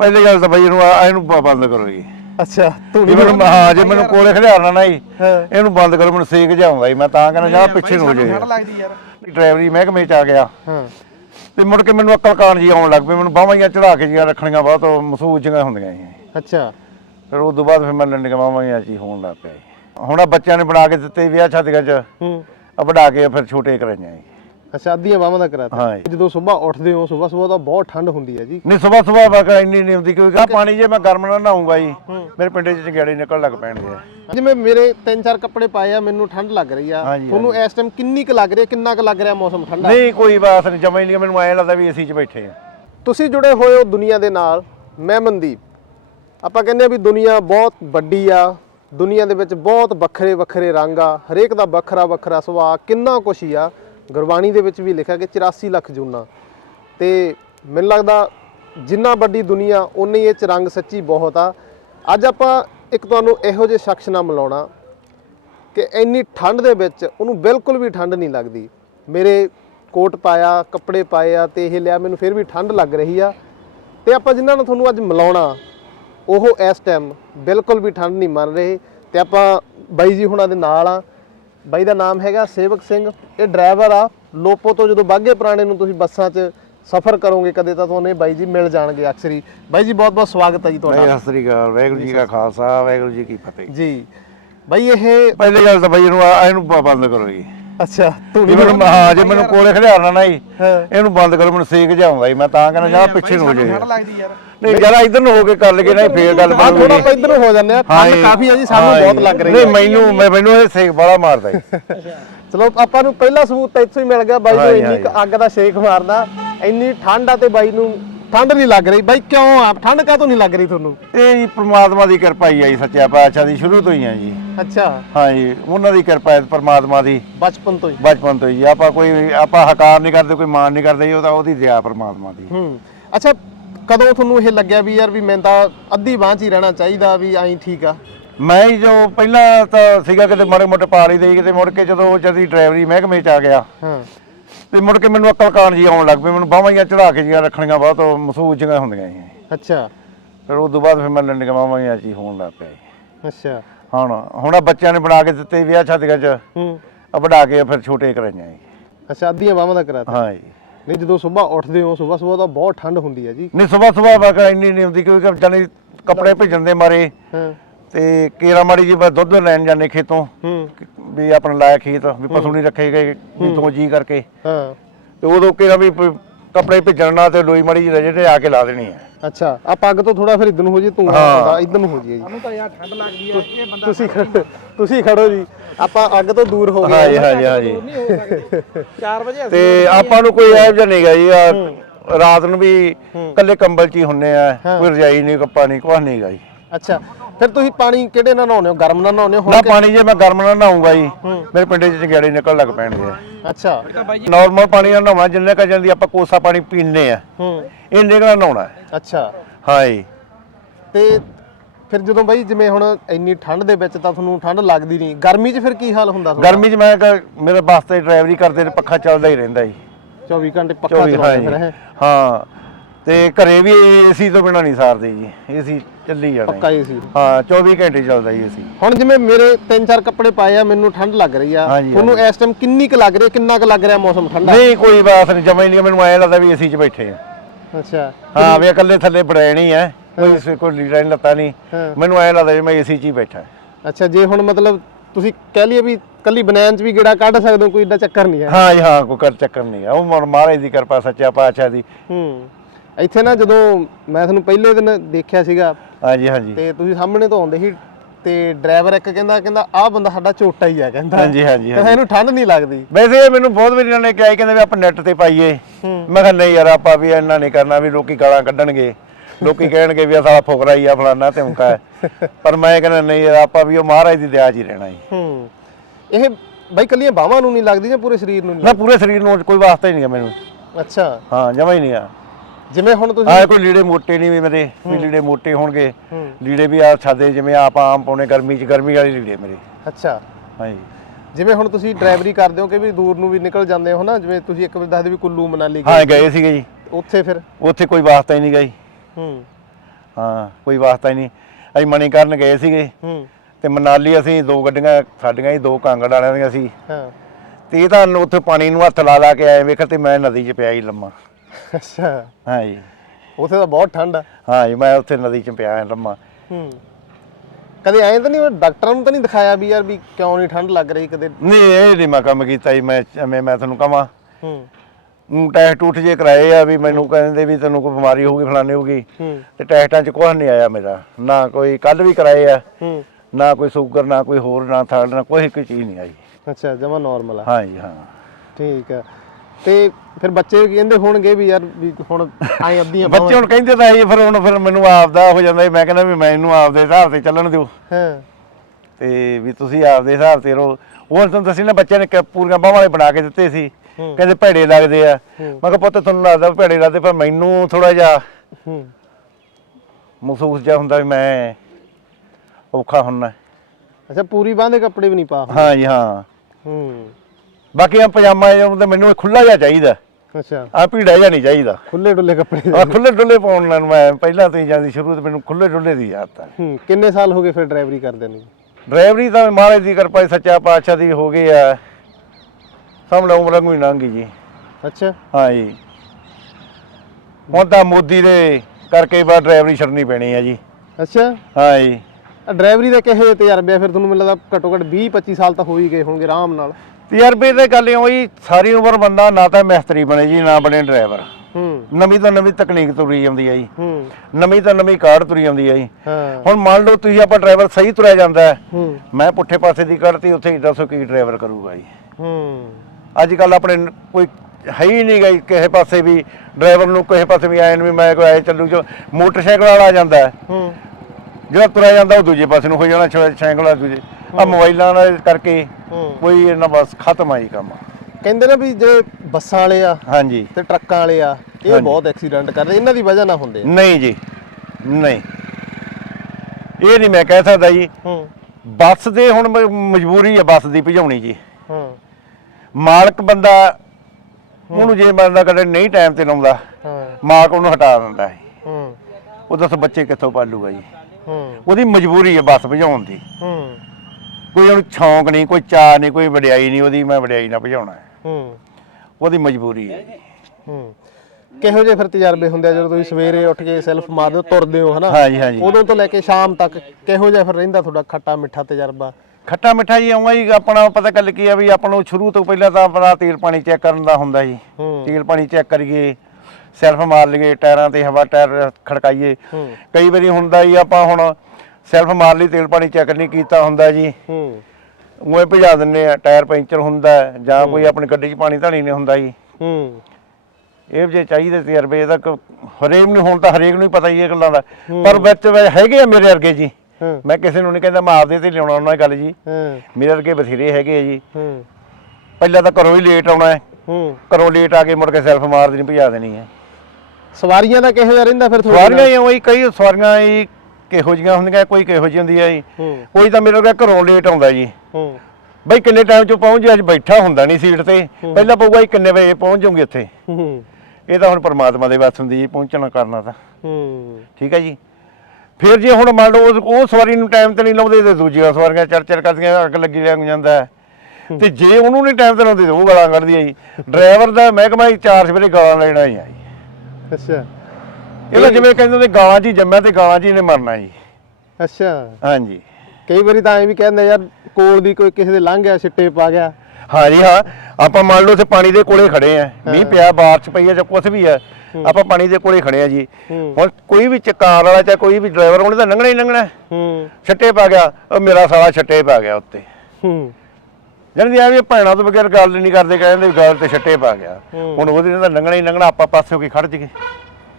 ਪਹਿਲੀ ਗੱਲ ਤਾਂ ਬਈ ਇਹਨੂੰ ਆ- ਇਹਨੂੰ ਬ- ਬੰਦ ਕਰੋ ਜੀ। ਅੱਛਾ ਤੂੰ ਜੇ ਮੈਨੂੰ ਹਾਂ ਜੇ ਮੈਨੂੰ ਕੋਲੇ ਖਿਡਾਰਨਾ ਨਾ ਜੀ। ਇਹਨੂੰ ਬੰਦ ਕਰੋ ਮੈਨੂੰ ਸੇਕ ਜਾਉਂਦਾ ਜੀ। ਮੈਂ ਤਾਂ ਕਹਿੰਦਾ ਜਾ ਪਿੱਛੇ ਨੂੰ ਹੋ ਠੰਡ ਲੱਗਦੀ ਯਾਰ। ਡਰਾਈਵਰੀ ਮਹਿਕਮੇ ਚ ਆ ਗਿਆ। ਹਾਂ। ਤੇ ਮੁੜ ਕੇ ਮੈਨੂੰ ਅਕਲ ਕਾਣ ਜੀ ਆਉਣ ਲੱਗ ਪਈ। ਮੈਨੂੰ ਬਾਹਾਂ ਜਿਹੀਆਂ ਚੜਾ ਕੇ ਜੀਆਂ ਰੱਖਣੀਆਂ ਬਹੁਤ ਮਸੂਜ ਜਿਹੀਆਂ ਹੁੰਦੀਆਂ ਸੀ ਅੱਛਾ। ਫਿਰ ਉਸ ਤੋਂ ਬਾਅਦ ਫਿਰ ਮੈਂ ਲੰਡੀਆਂ ਬਾਹਾਂ ਜਿਹੀਆਂ ਜੀ ਹੋਣ ਲੱਗ ਪਿਆ ਜੀ। ਹੁਣ ਆ ਬੱਚਿਆਂ ਨੇ ਬਣਾ ਕੇ ਦਿੱਤੇ ਵਿਆਹ ਸ਼ਾਦੀਆਂ ਚ। ਹੂੰ। ਆ ਵਡਾ ਕੇ ਫਿਰ ਛੋਟੇ ਕਰਾਈਆਂ ਜੀ। ਅੱਛਾ ਅੱਧੀਆਂ ਬਾਹਾਂ ਦਾ ਕਰਾਤਾ। ਹਾਂ ਜੀ। ਜਦੋਂ ਸਵੇਰ ਉੱਠਦੇ ਹੋ ਸਵੇਰ ਸਵੇਰ ਤਾਂ ਬਹੁਤ ਠੰਡ ਹੁੰਦੀ ਹੈ ਜੀ। ਨਹੀਂ ਸਵੇਰ ਸਵੇਰ ਵਕਾ ਇੰਨੀ ਨਹੀਂ ਹੁੰਦੀ ਕਿਉਂਕਿ ਆਹ ਪਾਣੀ ਜੇ ਮੈਂ ਗਰਮ ਨਾਲ ਨਹਾਉਂਗਾ ਜੀ ਮੇਰੇ ਪਿੰਡੇ ਚ ਚੰਗਿਆੜੇ ਨਿਕਲ ਲੱਗ ਪੈਣਗੇ। ਜਿਵੇਂ ਮੇਰੇ ਤਿੰਨ ਚਾਰ ਕੱਪੜੇ ਪਾਏ ਆ ਮੈਨੂੰ ਠੰਡ ਲੱਗ ਰਹੀ ਆ। ਹਾਂਜੀ, ਤੁਹਾਨੂੰ ਇਸ ਟਾਈਮ ਕਿੰਨੀ ਕੁ ਲੱਗ ਰਹੀ ਹੈ ਕਿੰਨਾ ਕੁ ਲੱਗ ਰਿਹਾ ਮੌਸਮ ਠੰਡਾ? ਨਹੀਂ ਕੋਈ ਬਾਤ ਨਹੀਂ ਜਮਾ ਹੀ ਨਹੀਂ ਮੈਨੂੰ ਐਂ ਲੱਗਦਾ ਵੀ ਏਸੀ 'ਚ ਬੈਠੇ ਆ। ਤੁਸੀਂ ਜੁੜੇ ਹੋਏ ਹੋ ਦੁਨੀਆ ਦੇ ਨਾਲ ਮੈਂ ਮਨਦੀਪ। ਆਪਾਂ ਕਹਿੰਦੇ ਆ ਵੀ ਦੁਨੀਆ ਬਹੁਤ ਵੱਡੀ ਆ ਦੁਨੀਆ ਦੇ ਵਿੱਚ ਬਹੁਤ ਵੱਖਰੇ ਵੱਖਰੇ ਰੰਗ ਆ ਹਰੇਕ ਦਾ ਵੱਖਰਾ ਵੱਖਰਾ ਸੁਭਾਅ ਕਿੰਨਾ ਕੁਛ ਹੀ ਆ। ਗੁਰਬਾਣੀ ਦੇ ਵਿੱਚ ਵੀ ਲਿਖਿਆ ਕਿ 84 ਲੱਖ ਜੂਨਾ। ਤੇ ਮੈਨੂੰ ਲੱਗਦਾ ਜਿੰਨਾ ਵੱਡੀ ਦੁਨੀਆ ਉਨੀ ਇਹ ਚ ਰੰਗ ਸੱਚੀ ਬਹੁਤ ਆ। ਅੱਜ ਆਪਾਂ ਇੱਕ ਤੁਹਾਨੂੰ ਇਹੋ ਜਿਹੇ ਸ਼ਖਸ ਨਾਲ ਮਿਲਾਉਣਾ ਕਿ ਇੰਨੀ ਠੰਡ ਦੇ ਵਿੱਚ ਉਹਨੂੰ ਬਿਲਕੁਲ ਵੀ ਠੰਡ ਨਹੀਂ ਲੱਗਦੀ। ਮੇਰੇ ਕੋਟ ਪਾਇਆ, ਕੱਪੜੇ ਪਾਏ ਆ ਤੇ ਇਹ ਲਿਆ, ਮੈਨੂੰ ਫਿਰ ਵੀ ਠੰਡ ਲੱਗ ਰਹੀ ਆ। ਤੇ ਆਪਾਂ ਜਿਨ੍ਹਾਂ ਨੂੰ ਤੁਹਾਨੂੰ ਅੱਜ ਮਿਲਾਉਣਾ, ਉਹ ਇਸ ਟਾਈਮ ਬਿਲਕੁਲ ਵੀ ਠੰਡ ਨਹੀਂ ਮੰਨ ਰਹੇ। ਤੇ ਆਪਾਂ ਬਾਈ ਜੀ ਹੁਣਾਂ ਦੇ ਨਾਲ ਆ। ਬਾਈ ਦਾ ਨਾਮ ਹੈਗਾ ਸੇਵਕ ਸਿੰਘ। ਇਹ ਡਰਾਈਵਰ ਆ। ਲੋਪੋ ਤੋਂ ਜਦੋਂ ਬਾਗੇ ਪੁਰਾਣੇ ਨੂੰ ਤੁਸੀਂ ਬੱਸਾਂ 'ਚ ਸਫ਼ਰ ਕਰੋਗੇ ਕਦੇ ਤਾਂ ਤੁਹਾਨੂੰ ਇਹ ਬਾਈ ਜੀ ਮਿਲ ਜਾਣਗੇ ਅਕਸਰ ਹੀ। ਬਾਈ ਜੀ ਬਹੁਤ ਬਹੁਤ ਸਵਾਗਤ ਹੈ ਜੀ ਤੁਹਾਡਾ। ਸਤਿ ਸ੍ਰੀ ਅਕਾਲ। ਵਾਹਿਗੁਰੂ ਜੀ ਕਾ ਖਾਲਸਾ ਵਾਹਿਗੁਰੂ ਜੀ ਕੀ ਫਤਿਹ। ਜੀ। ਬਾਈ ਇਹ ਪਹਿਲੀ ਗੱਲ ਤਾਂ ਬਈ ਇਹਨੂੰ ਇਹਨੂੰ ਬੰਦ ਕਰੋ ਜੀ। ਅੱਛਾ ਤੂੰ ਜੇ ਮੈਨੂੰ ਹਾਂ ਜੇ ਮੈਨੂੰ ਕੋਲੇ ਖਿਡਾਰਨਾ ਨਾ ਜੀ। ਹਾਂ। ਇਹਨੂੰ ਬੰਦ ਕਰੋ ਮੈਨੂੰ ਸੇਕ ਜਾਉਂਦਾ ਜੀ। ਮੈਂ ਤਾਂ ਕਹਿੰਦਾ ਜਾ ਪਿੱਛੇ ਨੂੰ ਹੋ ਯਾਰ। ਨਹੀਂ ਜਰਾ ਇਧਰ ਨੂੰ ਹੋ ਕੇ ਕਰ ਲਗੇ ਨਾ ਫੇਰ ਗੱਲ ਆ ਬਣੂਗੀ। ਥੋੜਾ ਆਪਾਂ ਇੱਧਰ ਨੂੰ ਹੋ ਜਾਂਦੇ ਆ ਠੰਡ ਜੀ। ਕਾਫੀ ਆ ਜੀ ਸਾਨੂੰ ਬਹੁਤ ਜੀ। ਲੱਗ ਰਹੀ ਨਹੀਂ ਮੈਨੂੰ ਮੈਂ ਮੈਨੂੰ ਇਹ ਸੇਕ ਬੜਾ ਮਾਰਦਾ ਜੀ। ਚਲੋ ਆਪਾਂ ਨੂੰ ਪਹਿਲਾ ਸਬੂਤ ਤਾਂ ਇੱਥੋਂ ਹੀ ਮਿਲ ਗਿਆ ਬਾਈ ਨੂੰ ਜੀ, ਇੰਨੀ ਅੱਗ ਦਾ ਸ਼ੇਕ ਮਾਰਦਾ ਇੰਨੀ ਠੰਡ ਆ ਤੇ ਬਾਈ ਨੂੰ ਠੰਡ ਨਹੀਂ ਲੱਗ ਰਹੀ। ਬਾਈ ਕਿਉਂ ਆ? ਠੰਡ ਕਾਹਤੋਂ ਨਹੀਂ ਲੱਗ ਰਹੀ ਤੁਹਾਨੂੰ? ਇਹ ਜੀ ਪ੍ਰਮਾਤਮਾ ਦੀ ਕਿਰਪਾ ਹੀ ਆ ਜੀ ਸੱਚਾ ਪਾਤਸ਼ਾਹ ਦੀ ਸ਼ੁਰੂ ਤੋਂ ਹੀ ਆ ਜੀ। ਅੱਛਾ। ਹਾਂ ਜੀ ਉਹਨਾਂ ਦੀ ਕਿਰਪਾ ਹੈ ਪ੍ਰਮਾਤਮਾ ਦੀ। ਬਚਪਨ ਤੋਂ ਹੀ। ਬਚਪਨ ਤੋਂ ਹੀ ਆਪਾਂ ਕੋਈ ਆਪਾਂ ਹਕਾਰ ਨਹੀਂ ਕਰਦੇ ਕੋਈ ਮਾਨ ਨਹੀਂ ਕਰਦੇ ਜੀ ਉਹ ਤਾਂ ਉਹਦੀ ਦਇਆ ਪ੍ਰਮਾਤਮਾ ਦੀ। ਹੂੰ। ਅੱਛਾ ਕਦੋਂ ਤੁਹਾਨੂੰ ਇਹ ਲੱਗਿਆ ਵੀ ਯਾਰ ਵੀ ਮੈਂ ਤਾਂ ਅੱਧੀ ਬਾਂਹ 'ਚ ਹੀ ਰਹਿਣਾ ਚਾਹੀਦਾ ਵੀ ਐਂ ਠੀਕ ਆ? ਮੈਂ ਹੀ ਜੋ ਪਹਿਲਾਂ ਤਾਂ ਸੀਗਾ ਕਿਤੇ ਮਾੜੇ ਮੋਟੇ ਪਾ ਲਈ ਦੇ ਕਿਤੇ ਮੁੜ ਕੇ ਜਦੋਂ ਜਦੀ ਡਰਾਈਵਰੀ ਮਹਿਕਮੇ ਚ ਆ ਗਿਆ। ਹਾਂ। ਤੇ ਮੁੜ ਕੇ ਮੈਨੂੰ ਅਕਲ ਕਾਣ ਜੀ ਆਉਣ ਲੱਗ ਪਈ ਮੈਨੂੰ ਬਾਹਾਂ ਜਿਹੀਆਂ ਚੜਾ ਕੇ ਜੀਆਂ ਰੱਖਣੀਆਂ ਬਹੁਤ ਮਸੂਜ ਜਿਹੀਆਂ ਹੁੰਦੀਆਂ ਸੀ। ਅੱਛਾ। ਫਿਰ ਉਸ ਤੋਂ ਬਾਅਦ ਫਿਰ ਮੈਂ ਲੰਡੀਆਂ ਬਾਹਾਂ ਜਿਹੀਆਂ ਜੀ ਹੋਣ ਲੱਗ ਪਿਆ ਅੱਛਾ। ਹੁਣ ਹੁਣ ਆ ਬੱਚਿਆਂ ਨੇ ਬਣਾ ਕੇ ਦਿੱਤੇ ਵਿਆਹ ਸ਼ਾਦੀਆਂ ਚ। ਹੂੰ। ਆ ਵਡਾ ਕੇ ਫਿਰ ਛੋਟੇ ਕਰਾਈਆਂ ਜੀ ਅੱਛਾ ਅੱਧੀਆਂ ਬਾਹਾਂ ਦਾ ਕਰਾਤਾ। ਹਾਂ ਜੀ। ਨਹੀਂ ਜਦੋਂ ਸਵੇਰ ਉੱਠਦੇ ਹੋ ਸਵੇਰ ਸਵੇਰ ਤਾਂ ਬਹੁਤ ਠੰਡ ਹੁੰਦੀ ਹੈ ਜੀ। ਨਹੀਂ ਸਵੇਰ ਸਵੇਰ ਵਕਾ ਇੰਨੀ ਨਹੀਂ ਹੁੰਦੀ ਕਿਉਂਕਿ ਜਾਨੀ ਕੱਪੜੇ ਭੇਜਣ ਦੇ ਮਾਰੇ। ਹਾਂ। ਤੇ ਕੇਰਾ ਮਾੜੀ ਜੀ ਬਸ ਦੁੱਧ ਲੈਣ ਜਾਂਦੇ ਖੇਤੋਂ। ਹੂੰ। ਵੀ ਆਪਣਾ ਲਾਇਆ ਖੇਤ ਵੀ ਪਸ਼ੂ ਨਹੀਂ ਰੱਖੇ ਗਏ ਵੀ ਤੋਂ ਜੀ ਕਰਕੇ। ਹਾਂ। ਤੇ ਉਦੋਂ ਕਿਹਾ ਵੀ ਪ- ਕੱਪੜੇ ਭੇਜਣ ਨਾਲ ਤੇ ਲੋਈ ਮੜੀ ਜਿਹੀ ਜਿਹੜੇ ਆ ਕੇ ਲਾ ਦੇਣੀ ਹੈ ਅੱਛਾ ਆ ਪੱਗ ਤੋਂ ਥੋੜਾ ਫਿਰ ਇਧਰ ਨੂੰ ਹੋ ਜੀ ਤੂੰ ਹਾਂ। ਇਧਰ ਨੂੰ ਹੋ ਜੀ ਜੀ। ਸਾਨੂੰ ਤਾਂ ਯਾਰ ਠੰਡ ਲੱਗਦੀ ਆ ਇਹ ਬੰਦਾ ਤੁਸੀਂ ਖੜੋ ਤੁਸੀਂ ਖੜੋ ਜੀ। ਆਪਾਂ ਅੱਗ ਤੋਂ ਦੂਰ ਹੋ ਗਏ ਜੀ ਹਾਂ ਜੀ ਹਾਂ ਜੀ ਨਹੀਂ ਹੋ ਸਕਦੇ। 4 ਵਜੇ ਅਸੀਂ ਤੇ ਆਪਾਂ ਨੂੰ ਕੋਈ ਐਬ ਜਿਹਾ ਨਹੀਂਗਾ ਜੀ ਆ ਰਾਤ ਨੂੰ ਵੀ ਕੱਲੇ ਕੰਬਲ ਚ ਹੀ ਹੁੰਨੇ ਆ ਕੋਈ ਰਜਾਈ ਨਹੀਂ ਕੱਪਾ ਨਹੀਂ ਕੁਛ ਨਹੀਂਗਾ ਜੀ। ਅੱਛਾ ਫਿਰ ਤੁਸੀਂ ਪਾਣੀ ਕਿਹੜੇ ਨਾਲ ਨਹਾਉਂਦੇ ਹੋ? ਗਰਮ ਨਾਲ ਨਹਾਉਂਦੇ ਹੋ? ਨਾ ਪਾਣੀ ਜੇ ਮੈਂ ਗਰਮ ਨਾਲ ਨਹਾਉਂਗਾ ਜੀ ਮੇਰੇ ਪਿੰਡੇ ਚ ਚੰਗਿਆੜੇ ਨਿਕਲ ਲੱਗ ਪੈਣਗੇ। ਅੱਛਾ। ਨਾਰਮਲ ਪਾਣੀ ਨਾਲ ਨਹਾਉਣਾ ਜਿੰਨੇ ਕ ਜਾਂਦੀ ਆਪਾਂ ਕੋਸਾ ਪਾਣੀ ਪੀਂਦੇ ਆ। ਹੂੰ। ਇੰਨੇ ਕੁ ਨਾਲ ਨਹਾਉਣਾ। ਹੈ। ਅੱਛਾ। ਹਾਂ ਜੀ। ਤੇ ਫਿਰ ਜਦੋਂ ਬਾਈ ਜਿਵੇਂ ਹੁਣ ਇੰਨੀ ਠੰਡ ਦੇ ਵਿੱਚ ਤਾਂ ਤੁਹਾਨੂੰ ਠੰਡ ਲੱਗਦੀ ਨਹੀਂ। ਗਰਮੀ 'ਚ ਫਿਰ ਕੀ ਹਾਲ ਹੁੰਦਾ ਤੁਹਾਡਾ? ਗਰਮੀ 'ਚ ਮੈਂ ਮੇਰੇ ਬੱਸ ਤੇ ਡਰਾਈਵਰੀ ਕਰਦੇ ਨੇ ਪੱਖਾ ਚੱਲਦਾ ਹੀ ਰਹਿੰਦਾ ਜੀ। 24 ਘੰਟੇ ਪੱਖਾ 24 ਹਾਂ ਚਲਾਉਂਦੇ ਜੀ। ਫਿਰ ਹੈ? ਹਾਂ। ਤੇ ਘਰੇ ਵੀ ਏਸੀ ਤੋਂ ਬਿਨਾ ਨਹੀਂ ਸਾਰਦੇ ਜੀ ਏਸੀ ਚੱਲੀ ਜਾਣਾ ਪੱਕਾ ਜੀ। ਹੀ ਸੀ ਹਾਂ 24 ਘੰਟੇ ਚੱਲਦਾ ਜੀ ਏਸੀ। ਹੁਣ ਜਿਵੇਂ ਮੇਰੇ ਤਿੰਨ ਚਾਰ ਕੱਪੜੇ ਪਾਏ ਆ ਮੈਨੂੰ ਠੰਡ ਲੱਗ ਰਹੀ ਆ। ਹਾਂਜੀ, ਤੁਹਾਨੂੰ ਇਸ ਟਾਈਮ ਕਿੰਨੀ ਕੁ ਲੱਗ ਰਹੀ ਹੈ ਕਿੰਨਾ ਕੁ ਲੱਗ ਰਿਹਾ ਮੌਸਮ ਠੰਡਾ? ਨਹੀਂ ਕੋਈ ਬਾਤ ਨਹੀਂ ਜਮਾ ਹੀ ਨਹੀਂ ਮੈਨੂੰ ਐਂ ਲੱਗਦਾ ਵੀ ਏਸੀ 'ਚ ਬੈਠੇ ਆ। ਅੱਛਾ। ਹਾਂ ਵੀ ਇਕੱਲੇ ਥੱਲੇ ਬੜੈਣੀ ਹੈ ਕੋਈ ਸ- ਕੋਈ ਲੀੜਾ ਨਹੀਂ ਲੱਤਾ ਨਹੀਂ। ਹਾਂ। ਮੈਨੂੰ ਐਂ ਲੱਗਦਾ ਵੀ ਮੈਂ ਏਸੀ 'ਚ ਹੀ ਬੈਠਾ। ਅੱਛਾ ਜੇ ਹੁਣ ਮਤਲਬ ਤੁਸੀਂ ਕਹਿ ਲਈਏ ਵੀ ਕੱਲੀ ਬਨੈਣ 'ਚ ਵੀ ਗੇੜਾ ਕੱਢ ਸਕਦੇ ਹੋ ਕੋਈ ਏਡਾ ਚੱਕਰ ਨਹੀਂ ਹੈ। ਹਾਂ ਜੀ ਹਾਂ ਕੋਈ ਕਰ ਚੱਕਰ ਨਹੀਂ ਆ। ਉਹ ਮਹਾਰਾਜ ਦੀ ਕਿਰਪਾ ਸੱਚਾ ਪਾਤਸ਼ਾਹ ਦੀ। ਹੂੰ। ਇੱਥੇ ਨਾ ਜਦੋਂ ਮੈਂ ਤੁਹਾਨੂੰ ਪਹਿਲੇ ਦਿਨ ਦੇਖਿਆ ਸੀਗਾ ਹਾਂ ਜੀ ਹਾਂ ਜੀ ਤੇ ਤੁਸੀਂ ਸਾਹਮਣੇ ਤੋਂ ਆਉਂਦੇ ਸੀ ਤੇ ਡਰਾਈਵਰ ਇੱਕ ਕਹਿੰਦਾ ਕਹਿੰਦਾ ਆਹ ਬੰਦਾ ਸਾਡਾ ਝੋਟਾ ਹੀ ਆ ਕਹਿੰਦਾ। ਹਾਂਜੀ ਹਾਂਜੀ ਕਹਿੰਦਾ ਇਹਨੂੰ ਠੰਡ ਨਹੀਂ ਲੱਗਦੀ। ਵੈਸੇ ਇਹ ਮੈਨੂੰ ਬਹੁਤ ਵਾਰੀ ਇਹਨਾਂ ਨੇ ਕਿਹਾ ਕਹਿੰਦੇ ਵੀ ਆਪਾਂ ਨੈਟ ਤੇ ਪਾਈਏ। ਮੈਂ ਕਿਹਾ ਨਹੀਂ ਯਾਰ ਆਪਾਂ ਵੀ ਇੰਨਾ ਨਹੀਂ ਕਰਨਾ ਵੀ ਲੋਕੀ ਗਾਲਾਂ ਕੱਢਣਗੇ। ਲੋਕੀ ਕਹਿਣਗੇ ਵੀ ਆ ਸਾਲਾ ਫੁਕਰਾ ਹੀ ਆ ਫਲਾਨਾ ਤੇ ਮੁਕਾ ਹੈ। ਪਰ ਮੈਂ ਕਹਿੰਦਾ ਨਹੀਂ ਯਾਰ ਆਪਾਂ ਵੀ ਉਹ ਮਹਾਰਾਜ ਦੀ ਦਇਆ 'ਚ ਹੀ ਰਹਿਣਾ ਜੀ। ਹੂੰ। ਇਹ ਬਾਈ ਕੱਲੀਆਂ ਬਾਹਾਂ ਨੂੰ ਨਹੀਂ ਲੱਗਦੀ ਜਾਂ ਪੂਰੇ ਸਰੀਰ ਨੂੰ ਨਾ ਨਹੀਂ ਪੂਰੇ ਸਰੀਰ ਨੂੰ ਕੋਈ ਵਾਸਤਾ ਹੀ ਨਹੀਂ ਹੈ ਮੈਨੂੰ। ਅੱਛਾ। ਹਾਂ ਜਮਾ ਹੀ ਨਹੀਂ ਆ। ਜਿਵੇਂ ਹੁਣ ਤੁਸੀਂ ਆ ਕੋਈ ਲੀੜੇ ਮੋਟੇ ਨਹੀਂ ਵੀ ਮੇਰੇ ਵੀ ਲੀੜੇ ਮੋਟੇ ਹੋਣਗੇ। ਲੀੜੇ ਵੀ ਆ ਸਾਦੇ ਜਿਵੇਂ ਆਪਾਂ ਆਮ ਪਾਉਣੇ ਗਰਮੀ 'ਚ ਗਰਮੀ ਵਾਲੇ ਲੀੜੇ ਮੇਰੇ। ਅੱਛਾ। ਹਾਂਜੀ। ਜਿਵੇਂ ਹੁਣ ਤੁਸੀਂ ਡਰਾਈਵਰੀ ਕਰਦੇ ਹੋ ਕਿ ਵੀ ਦੂਰ ਨੂੰ ਵੀ ਨਿਕਲ ਜਾਂਦੇ ਹੋ ਨਾ ਜਿਵੇਂ ਤੁਸੀਂ ਇੱਕ ਵਾਰ ਦੱਸਦੇ ਵੀ ਕੁੱਲੂ ਮਨਾਲੀ ਗਏ ਹਾਂ ਗਏ ਸੀਗੇ ਜੀ। ਉੱਥੇ ਫਿਰ? ਉੱਥੇ ਕੋਈ ਵਾਸਤਾ ਹੀ ਨਹੀਂ ਗਈ ਹੂੰ। ਹਾਂ ਕੋਈ ਵਾਸਤਾ ਹੀ ਨਹੀਂ। ਅਸੀਂ ਮਣੀਕਰਨ ਗਏ ਸੀਗੇ। ਹੂੰ। ਤੇ ਮਨਾਲੀ ਅਸੀਂ ਦੋ ਗੱਡੀਆਂ ਸਾਡੀਆਂ ਹੀ ਦੋ ਕਾਂਗੜ ਵਾਲਿਆਂ ਦੀਆਂ ਸੀ। ਹਾਂ। ਤੇ ਇਹ ਤਾਂ ਉੱਥੇ ਪਾਣੀ ਨੂੰ ਹੱਥ ਲਾ ਲਾ ਕੇ ਆਏ ਵੇਖ ਤੇ ਮੈਂ ਨਦੀ 'ਚ ਪਿਆ ਹੀ ਲੰਮਾ। ਅੱਛਾ। ਹਾਂ ਜੀ ਉੱਥੇ ਤਾਂ ਬਹੁਤ ਠੰਡ ਆ। ਹਾਂ ਜੀ ਮੈਂ ਉੱਥੇ ਨਦੀ 'ਚ ਪਿਆ ਲੰਮਾ। ਹੂੰ। ਕਦੇ ਐਂ ਤਾਂ ਨਹੀਂ ਡਾਕਟਰਾਂ ਨੂੰ ਤਾਂ ਨਹੀਂ ਦਿਖਾਇਆ ਵੀ ਯਾਰ ਵੀ ਕਿਉਂ ਨਹੀਂ ਠੰਡ ਲੱਗ ਰਹੀ ਕਦੇ? ਨਹੀਂ ਇਹ ਨਹੀਂ ਮੈਂ ਕੰਮ ਕੀਤਾ ਜੀ ਮੈਂ ਐਵੇਂ ਮੈਂ ਤੁਹਾਨੂੰ ਕਹਾਂ। ਹੂੰ। ਟੈਸਟ ਟੂਟ ਜੇ ਕਰਾਏ ਆ ਵੀ ਮੈਨੂੰ ਕਹਿੰਦੇ ਵੀ ਤੈਨੂੰ ਕੋਈ ਬਿਮਾਰੀ ਹੋਊਗੀ ਫਲਾਣੇ ਹੋਊਗੀ। ਤੇ ਟੈਸਟਾਂ 'ਚ ਕੁਛ ਨਹੀਂ ਆਇਆ ਮੇਰਾ। ਨਾ ਕੋਈ ਕੱਲ ਵੀ ਕਰਾਏ ਆ। ਨਾ ਕੋਈ ਸ਼ੂਗਰ ਨਾ ਕੋਈ ਹੋਰ ਨਾ ਥਰਡ ਨਾ ਕੋਈ ਕੋਈ ਚੀਜ਼ ਨਹੀਂ ਆਈ। ਅੱਛਾ ਜਮਾ ਨਾਰਮਲ ਆ। ਹਾਂ ਜੀ ਹਾਂ। ਠੀਕ ਆ। ਤੇ ਫਿਰ ਬੱਚੇ ਕਹਿੰਦੇ ਹੋਣਗੇ ਵੀ ਯਾਰ ਵੀ ਹੁਣ ਐਂ ਅੱਧੀਆਂ ਬੱਚੇ ਹੁਣ ਕਹਿੰਦੇ ਤਾਂ ਇਹ ਫਿਰ ਹੁਣ ਫਿਰ ਮੈਨੂੰ ਆਪਦਾ ਹੋ ਜਾਂਦਾ ਵੀ ਮੈਂ ਕਹਿੰਦਾ ਵੀ ਮੈਨੂੰ ਆਪਦੇ ਹਿਸਾਬ ਤੇ ਚੱਲਣ ਦਿਓ। ਹਾਂ। ਤੇ ਵੀ ਤੁਸੀਂ ਆਪਦੇ ਹਿਸਾਬ ਤੇ ਰਹੋ। ਉਹ ਤੁਹਾਨੂੰ ਦੱਸੀ ਨਾ ਬੱਚਿਆਂ ਨੇ ਕ- ਪੂਰੀਆਂ ਬਾਹਾਂ ਵਾਲੇ ਬਣਾ ਕੇ ਦਿੱਤੇ ਸੀ। ਹੂੰ। ਕਹਿੰਦੇ ਭੈੜੇ ਲੱਗਦੇ ਆ। ਹੂੰ। ਮੈਂ ਕਿਹਾ ਪੁੱਤ ਤੁਹਾਨੂੰ ਲੱਗਦਾ ਵੀ ਭੈੜੇ ਲੱਗਦੇ ਪਰ ਮੈਨੂੰ ਥੋੜਾ ਜਿਹਾ ਹੂੰ। ਮਹਿਸੂਸ ਜਿਹਾ ਹੁੰਦਾ ਵੀ ਮੈਂ ਔਖਾ ਹੁੰਨਾ। ਅੱਛਾ ਪੂਰੀ ਬਾਂਹ ਦੇ ਕੱਪੜੇ ਵੀ ਨਹੀਂ ਪਾ ਹਾਂ ਜੀ ਹਾਂ। ਹੂੰ। ਬਾਕੀ ਆ ਪਜਾਮਾ ਜਿਹੜਾ ਹੁੰਦਾ ਮੈਨੂੰ ਖੁੱਲਾ ਜਿਹਾ ਚਾਹੀਦਾ। ਅੱਛਾ। ਆ ਭੀੜਾ ਜਿਹਾ ਨਹੀਂ ਚਾਹੀਦਾ। ਖੁੱਲੇ ਡੁੱਲੇ ਕੱਪੜੇ ਆ ਖੁੱਲੇ ਡੁੱਲੇ ਪਾਉਣ ਨਾਲ ਮੈਂ ਪਹਿਲਾਂ ਤੋਂ ਹੀ ਜਾਂਦੀ ਸ਼ੁਰੂ ਤੋਂ ਮੈਨੂੰ ਖੁੱਲੇ ਡੁੱਲੇ ਦੀ ਆਦਤ ਹੈ ਹੂੰ ਕਿੰਨੇ ਸਾਲ ਹੋ ਗਏ ਫਿਰ ਡਰਾਈਵਰੀ ਕਰਦੇ ਨੂੰ? ਡਰਾਈਵਰੀ ਤਾਂ ਮਹਾਰਾਜ ਦੀ ਕਿਰਪਾ ਸੱਚਾ ਪਾਤਸ਼ਾਹ ਦੀ ਹੋ ਗਈ ਆ। ਸਾਹਮਣੇ ਉਮਰਾਂ ਕੋਈ ਲੰਘ ਗਈ ਜੀ। ਅੱਛਾ। ਹਾਂ ਜੀ। ਹੁਣ ਤਾਂ ਮੋਦੀ ਦੇ ਕਰਕੇ ਬਾਅਦ ਡਰਾਈਵਰੀ ਛੱਡਣੀ ਪੈਣੀ ਆ ਜੀ। ਅੱਛਾ। ਹਾਂ ਜੀ। ਆ ਡਰਾਈਵਰੀ ਦਾ ਕਿਹੋ ਜਿਹੇ ਤਜਰਬੇ ਆ ਫਿਰ ਤੁਹਾਨੂੰ ਮੈਨੂੰ ਲੱਗਦਾ ਘੱਟੋ ਘੱਟ 20 25 ਸਾਲ ਤਾਂ ਹੋ ਹੀ ਗਏ ਹੋਣਗੇ ਆਰਾਮ ਨਾਲ। ਤਜਰਬੇ ਦੀ ਗੱਲ ਇਹੋ ਜੀ ਸਾਰੀ ਉਮਰ ਬੰਦਾ ਨਾ ਤਾਂ ਮਿਸਤਰੀ ਬਣੇ ਜੀ ਨਾ ਬਣੇ ਡਰਾਈਵਰ। ਹੂੰ। ਨਵੀਂ ਤੋਂ ਨਵੀਂ ਤਕਨੀਕ ਤੁਰੀ ਜਾਂਦੀ ਆ ਜੀ। ਹੂੰ। ਨਵੀਂ ਤੋਂ ਨਵੀਂ ਕਾਢ ਤੁਰੀ ਜਾਂਦੀ ਆ ਜੀ। ਹਾਂ। ਹੁਣ ਮੰਨ ਲਓ ਤੁਸੀਂ ਆਪਾਂ ਡਰਾਈਵਰ ਸਹੀ ਤੁਰਿਆ ਜਾਂਦਾ ਹੈ। ਹੂੰ। ਮੈਂ ਪੁੱਠੇ ਪਾਸੇ ਦੀ ਕੱਢਤੀ ਉੱਥੇ ਹੀ ਦੱਸੋ ਕੀ ਡਰਾਈਵਰ ਕਰੂਗਾ ਜੀ। ਹੂੰ। ਅੱਜ ਕੱਲ ਆਪਣੇ ਨ- ਕੋਈ ਹੈ ਹੀ ਨਹੀਂ ਗਈ ਕਿਸੇ ਪਾਸੇ ਵੀ। ਡਰਾਈਵਰ ਨੂੰ ਕਿਸੇ ਪਾਸੇ ਵੀ ਆਏ ਵੀ ਮੈਂ ਕੋਈ ਆਏ ਚੱਲੂ ਜੋ ਮੋਟਰਸਾਈਕਲ ਵਾਲਾ ਆ ਜਾਂਦਾ ਹੈ, ਹੂੰ। ਜਿਹੜਾ ਤੁਰਿਆ ਜਾਂਦਾ ਉਹ ਦੂਜੇ ਪਾਸੇ ਨੂੰ ਹੋ ਜਾਣਾ ਸਾਈਕਲ ਦੂਜੇ। ਆ ਮੋਬਾਈਲਾਂ ਨਾਲ ਕਰਕੇ ਕੋਈ ਇਹਨਾਂ ਬਸ ਖਤਮ ਆਈ ਕੰਮ। ਕਹਿੰਦੇ ਨੇ ਵੀ ਜੇ ਬੱਸਾਂ ਵਾਲੇ ਆ ਹਾਂਜੀ। ਤੇ ਟਰੱਕਾਂ ਵਾਲੇ ਆ ਇਹ। ਬਹੁਤ ਐਕਸੀਡੈਂਟ ਕਰਦੇ ਇਹਨਾਂ ਦੀ ਵਜ੍ਹਾ ਨਾਲ ਹੁੰਦੇ ਆ। ਨਹੀਂ ਜੀ ਨਹੀਂ। ਇਹ ਨਹੀਂ ਮੈਂ ਕਹਿ ਸਕਦਾ ਜੀ ਹੂੰ। ਬੱਸ ਦੇ ਹੁਣ ਮਜਬੂਰੀ ਹੈ ਬੱਸ ਦੀ ਭਜਾਉਣੀ ਜੀ। ਹੂੰ। ਮਾਲਕ ਬੰਦਾ ਉਹਨੂੰ ਜੇ ਬੰਦਾ ਕਦੇ ਨਹੀਂ ਟਾਈਮ ਤੇ ਲਾਉਂਦਾ ਹਾਂ। ਮਾਲਕ ਉਹਨੂੰ ਹਟਾ ਦਿੰਦਾ ਹੈ ਹੂੰ। ਉਹ ਦੱਸ ਬੱਚੇ ਕਿੱਥੋਂ ਪਾਲੂਗਾ ਜੀ। ਉਹਦੀ ਮਜਬੂਰੀ ਹੈ ਬੱਸ ਭਜਾਉਣ ਦੀ। ਹੂੰ। ਕੋਈ ਉਹਨੂੰ ਸ਼ੌਂਕ ਨਹੀਂ ਕੋਈ ਚਾਹ ਨਹੀਂ ਕੋਈ ਵਡਿਆਈ ਨਹੀਂ ਉਹਦੀ ਮੈਂ ਵਡਿਆਈ ਨਾ ਭਜਾਉਣਾ ਹੈ। ਹੂੰ। ਉਹਦੀ ਮਜਬੂਰੀ ਹੈ। ਹੂੰ। ਕਿਹੋ ਜਿਹੇ ਫਿਰ ਤਜਰਬੇ ਹੁੰਦੇ ਆ ਜਦੋਂ ਤੁਸੀਂ ਸਵੇਰੇ ਉੱਠ ਕੇ ਸੈਲਫ ਮਾਰਦੇ ਹੋ ਤੁਰਦੇ ਹੋ ਹਨਾ? ਹਾਂਜੀ ਹਾਂਜੀ। ਉਦੋਂ ਤੋਂ ਲੈ ਕੇ ਸ਼ਾਮ ਤੱਕ ਕਿਹੋ ਜਿਹਾ ਫਿਰ ਰਹਿੰਦਾ ਤੁਹਾਡਾ ਖੱਟਾ ਮਿੱਠਾ ਤਜਰਬਾ? ਖੱਟਾ ਮਿੱਠਾ ਜੀ ਆਉਂਗਾ ਜੀ ਆਪਣਾ ਪਤਾ ਗੱਲ ਕੀ ਆ ਵੀ ਆਪਾਂ ਨੂੰ ਸ਼ੁਰੂ ਤੋਂ ਪਹਿਲਾਂ ਤਾਂ ਆਪਣਾ ਤੇਲ ਪਾਣੀ ਚੈੱਕ ਕਰਨ ਦਾ ਹੁੰਦਾ ਜੀ ਹੂੰ। ਤੇਲ ਪਾਣੀ ਚੈੱਕ ਕਰੀਏ ਸੈਲਫ ਮਾਰ ਲਈਏ ਟਾਇਰਾਂ ਤੇ ਹਵਾ ਟਾਇਰ ਖੜਕਾਈਏ। ਕਈ ਵਾਰੀ ਹੁੰਦਾ ਜੀ ਆਪਾਂ ਹੁਣ ਸੈਲਫ ਮਾਰ ਲਈ ਤੇਲ ਪਾਣੀ ਚੈੱਕ ਨਹੀਂ ਕੀਤਾ ਹੁੰਦਾ ਜੀ। ਹੂੰ। ਉਵੇਂ ਭਜਾ ਦਿੰਨੇ ਆ ਟਾਇਰ ਪੈਂਚਰ ਹੁੰਦਾ ਜਾਂ ਕੋਈ ਆਪਣੀ ਗੱਡੀ 'ਚ ਪਾਣੀ ਧਾਣੀ ਨਹੀਂ ਹੁੰਦਾ ਜੀ। ਹੂੰ। ਇਹ ਜੇ ਚਾਹੀਦੇ ਤਜਰਬੇ ਇਹਦਾ ਹਰੇਕ ਨੂੰ ਹੁਣ ਤਾਂ ਹਰੇਕ ਨੂੰ ਹੀ ਪਤਾ ਹੀ ਇਹ ਗੱਲਾਂ ਦਾ। ਪਰ ਵਿੱਚ ਹੈਗੇ ਆ ਮੇਰੇ ਵਰਗੇ ਜੀ। ਮੈਂ ਕਿਸੇ ਨੂੰ ਨਹੀਂ ਕਹਿੰਦਾ ਮੈਂ ਆਪਦੇ ਤੇ ਲਿਆਉਣਾ ਉਹਨਾਂ ਗੱਲ ਜੀ। ਹੂੰ। ਮੇਰੇ ਵਰਗੇ ਬਥੇਰੇ ਹੈਗੇ ਆ ਜੀ। ਹੂੰ। ਪਹਿਲਾਂ ਤਾਂ ਘਰੋਂ ਹੀ ਲੇਟ ਆਉਣਾ ਹੈ। ਹੂੰ। ਘਰੋਂ ਲੇਟ ਆ ਕੇ ਮੁੜ ਕੇ ਸੈਲਫ ਮਾਰ ਦੇਣੀ ਭਜਾ ਦੇਣੀ ਹੈ। ਸਵਾਰੀਆਂ ਦਾ ਕਿਹੋ ਜਿਹਾ ਰਹਿੰਦਾ ਫਿਰ ਤੁਹਾਡੇ ਸਵਾਰੀਆਂ ਹੀ ਉਹੀ ਕਈ ਸਵਾਰੀਆਂ ਹੀ ਕਿਹੋ ਜੀਆਂ ਹੁੰਦੀਆਂ ਕੋਈ ਕਿਹੋ ਜਿਹੀ ਹੁੰਦੀ ਹੈ ਜੀ। ਹੂੰ। ਕੋਈ ਤਾਂ ਮੇਰੇ ਵਰਗਾ ਘਰੋਂ ਲੇਟ ਆਉਂਦਾ ਜੀ। ਹੂੰ। ਬਈ ਕਿੰਨੇ ਟਾਈਮ 'ਚ ਪਹੁੰਚ ਜਾ ਅੱਜ ਬੈਠਾ ਹੁੰਦਾ ਨਹੀਂ ਸੀਟ ਤੇ। ਪਹਿਲਾਂ ਪਊਗਾ ਜੀ ਕਿੰਨੇ ਵਜੇ ਪਹੁੰਚ ਜਾਊਂਗੇ ਇੱਥੇ। ਹੂੰ। ਇਹ ਤਾਂ ਹੁਣ ਪਰਮਾਤਮਾ ਦੇ ਵੱਸ ਹੁੰਦੀ ਜੀ ਪਹੁੰਚਣਾ ਕਰਨਾ ਤਾਂ। ਹੂੰ। ਠੀਕ ਹੈ ਜੀ। ਫਿਰ ਜੇ ਹੁਣ ਮੰਨ ਲਓ ਉਸ- ਉਹ ਸਵਾਰੀ ਨੂੰ ਟਾਈਮ ਤੇ ਨਹੀਂ ਲਾਉਂਦੇ ਤੇ ਦੂਜੀਆਂ ਸਵਾਰੀਆਂ ਚੜ ਚੜ ਕਰਦੀਆਂ ਅੱਗ ਲੱਗੀ ਲੱਗ ਜਾਂਦਾ। ਹੈ। ਤੇ ਜੇ ਉਹਨੂੰ ਨਹੀਂ ਟਾਈਮ ਤੇ ਲਾਉਂਦੇ ਤੇ ਉਹ ਗਾਲਾਂ ਕੱਢਦੀ ਹੈ ਜੀ। ਡਰਾਈਵਰ ਦਾ ਮਹਿਕਮਾ ਹੀ ਚਾਰ ਸਵੇਰੇ ਗਾਲਾਂ ਲੈਣਾ ਹੀ ਆ ਜੀ। ਅੱਛਾ। ਇਹ ਤਾਂ ਜਿਵੇਂ ਕਹਿੰਦੇ ਨੇ 'ਚ ਹੀ ਜੰਮਿਆ ਤੇ 'ਚ ਹੀ ਨੇ ਮਰਨਾ ਜੀ। ਅੱਛਾ। ਹਾਂਜੀ। ਕਈ ਵਾਰੀ ਤਾਂ ਐਂ ਵੀ ਕਹਿੰਦੇ ਯਾਰ ਕੋਲ ਦੀ ਕੋਈ ਕਿਸੇ ਦੇ ਲੰਘ ਗਿਆ ਛਿੱਟੇ ਪਾ ਗਿਆ। ਹਾਂ ਜੀ ਹਾਂ। ਆਪਾਂ ਮੰਨ ਲਓ ਤੇ ਪਾਣੀ ਦੇ ਕੋਲੇ ਖੜੇ ਆ। ਮੀਂਹ ਪਿਆ ਬਾਰਿਸ਼ ਪਈ ਆ ਜਾਂ ਕੁਝ ਵੀ ਆ ਆਪਾਂ ਪਾਣੀ ਦੇ ਕੋਲੇ ਖੜੇ ਆ ਜੀ। ਹੁਣ ਕੋਈ ਵੀ ਕਾਰ ਵਾਲਾ ਚਾਹੇ ਕੋਈ ਵੀ ਡਰਾਈਵਰ ਉਹਨੇ ਤਾਂ ਲੰਘਣਾ ਹੀ ਲੰਘਣਾ। ਹੂੰ। ਛੱਟੇ ਪਾ ਗਿਆ ਉਹ ਮੇਰਾ ਸਾਲਾ ਛੱਟੇ ਪਾ ਗਿਆ ਉੱਤੇ। ਹੂੰ। ਜਾਣੀ ਐ ਵੀ ਭੈਣਾਂ ਤੋਂ ਬਗੈਰ ਗੱਲ ਨਹੀਂ ਕਰਦੇ ਕਹਿੰਦੇ ਗੱਲ ਤੇ ਛੱਟੇ ਪਾ ਗਿਆ। ਹੁਣ ਉਹਦੇ ਨਾਲ ਤਾਂ ਲੰਘਣਾ ਹੀ ਲੰਘਣਾ ਆਪਾਂ ਪਾਸੇ ਹੋ ਕੇ ਖੜ ਜਗੇ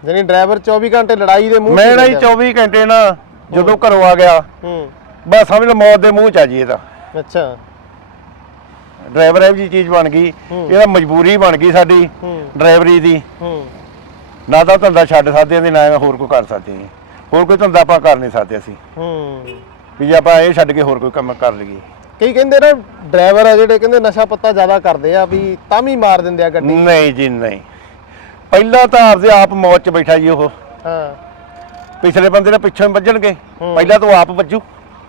ਜਾਨੀ ਡਰਾਈਵਰ 24 ਘੰਟੇ ਲੜਾਈ ਦੇ ਮੂੰਹ ਮੈਂ ਨਾ ਜੀ ਰਹਿੰਦਾ। 24 ਘੰਟੇ ਨਾ ਜਦੋਂ ਘਰੋਂ ਆ ਗਿਆ ਹੂੰ। ਬਸ ਸਮਝ ਲਓ ਮੌਤ ਦੇ ਮੂੰਹ ਚ ਆ ਜੀ ਇਹ ਤਾਂ। ਅੱਛਾ। ਡਰਾਈਵਰ ਇਹੋ ਜੀ ਚੀਜ਼ ਬਣ ਗਈ। ਇਹਦਾ ਮਜਬੂਰੀ ਬਣ ਗਈ ਸਾਡੀ ਡਰਾਈਵਰੀ ਦੀ। ਹੂੰ। ਨਾ ਤਾਂ ਧੰਦਾ ਛੱਡ ਸਕਦੇ ਹਾਂ ਤੇ ਨਾ ਹੋਰ ਕੋਈ ਕਰ ਸਕਦੇ ਹਾਂ। ਹੋਰ ਕੋਈ ਧੰਦਾ ਆਪਾਂ ਕਰ ਨਹੀਂ ਸਕਦੇ ਅਸੀਂ। ਹੂੰ। ਵੀ ਆਪਾਂ ਇਹ ਛੱਡ ਕੇ ਹੋਰ ਕੋਈ ਕੰਮ ਕਰ ਲਈਏ। ਕਈ ਕਹਿੰਦੇ ਨਾ ਡਰਾਈਵਰ ਆ ਜਿਹੜੇ ਕਹਿੰਦੇ ਨਸ਼ਾ ਪੱਤਾ ਜ਼ਿਆਦਾ ਕਰਦੇ ਆ ਵੀ ਤਾਂ ਵੀ ਮਾਰ ਦਿੰਦੇ ਆ ਗੱਡੀ। ਨਹੀਂ ਜੀ ਨਹੀਂ। ਪਹਿਲਾਂ ਤਾਂ ਆਪਦੇ ਆਪ ਮੌਤ ਚ ਬੈਠਾ ਜੀ ਉਹ। ਹਾਂ। ਪਿਛਲੇ ਬੰਦੇ ਨੇ ਪਿੱਛੋਂ ਹੀ ਵੱਜਣਗੇ। ਪਹਿਲਾਂ ਤਾਂ ਉਹ ਆਪ ਵੱਜੂ।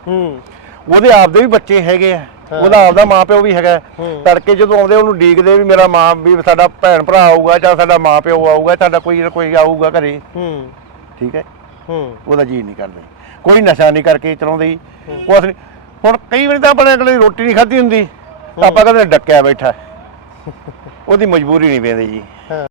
ਹੂੰ। ਉਹਦੇ ਆਪਦੇ ਵੀ ਬੱਚੇ ਹੈਗੇ ਆ। ਉਹਦਾ ਆਪਦਾ ਮਾਂ ਪਿਓ ਵੀ ਹੈਗਾ। ਤੜਕੇ ਜਦੋਂ ਆਉਂਦੇ ਉਹਨੂੰ ਡੀਕਦੇ ਵੀ ਮੇਰਾ ਮਾਂ ਵੀ ਸਾਡਾ ਭੈਣ ਭਰਾ ਆਊਗਾ ਜਾਂ ਸਾਡਾ ਮਾਂ ਪਿਓ ਆਊਗਾ ਸਾਡਾ ਕੋਈ ਨਾ ਕੋਈ ਆਊਗਾ ਘਰੇ। ਹੂੰ। ਠੀਕ ਹੈ? ਹੂੰ। ਉਹਦਾ ਜੀ ਨਹੀਂ ਕਰਦੇ। ਕੋਈ ਨਸ਼ਾ ਨਹੀਂ ਕਰਕੇ ਚਲਾਉਂਦੇ ਜੀ। ਕੁਛ ਨਹੀਂ ਹੁਣ ਕਈ ਵਾਰੀ ਤਾਂ ਆਪਣੇ ਅਗਲੇ ਦੀ ਰੋਟੀ ਨਹੀਂ ਖਾਧੀ ਹੁੰਦੀ। ਤਾਂ ਆਪਾਂ ਕਹਿੰਦੇ ਡੱਕਿਆ ਬੈਠਾ। ਉਹਦੀ ਮਜਬੂਰੀ ਨਹੀਂ ਪੈਂਦੀ ਜੀ।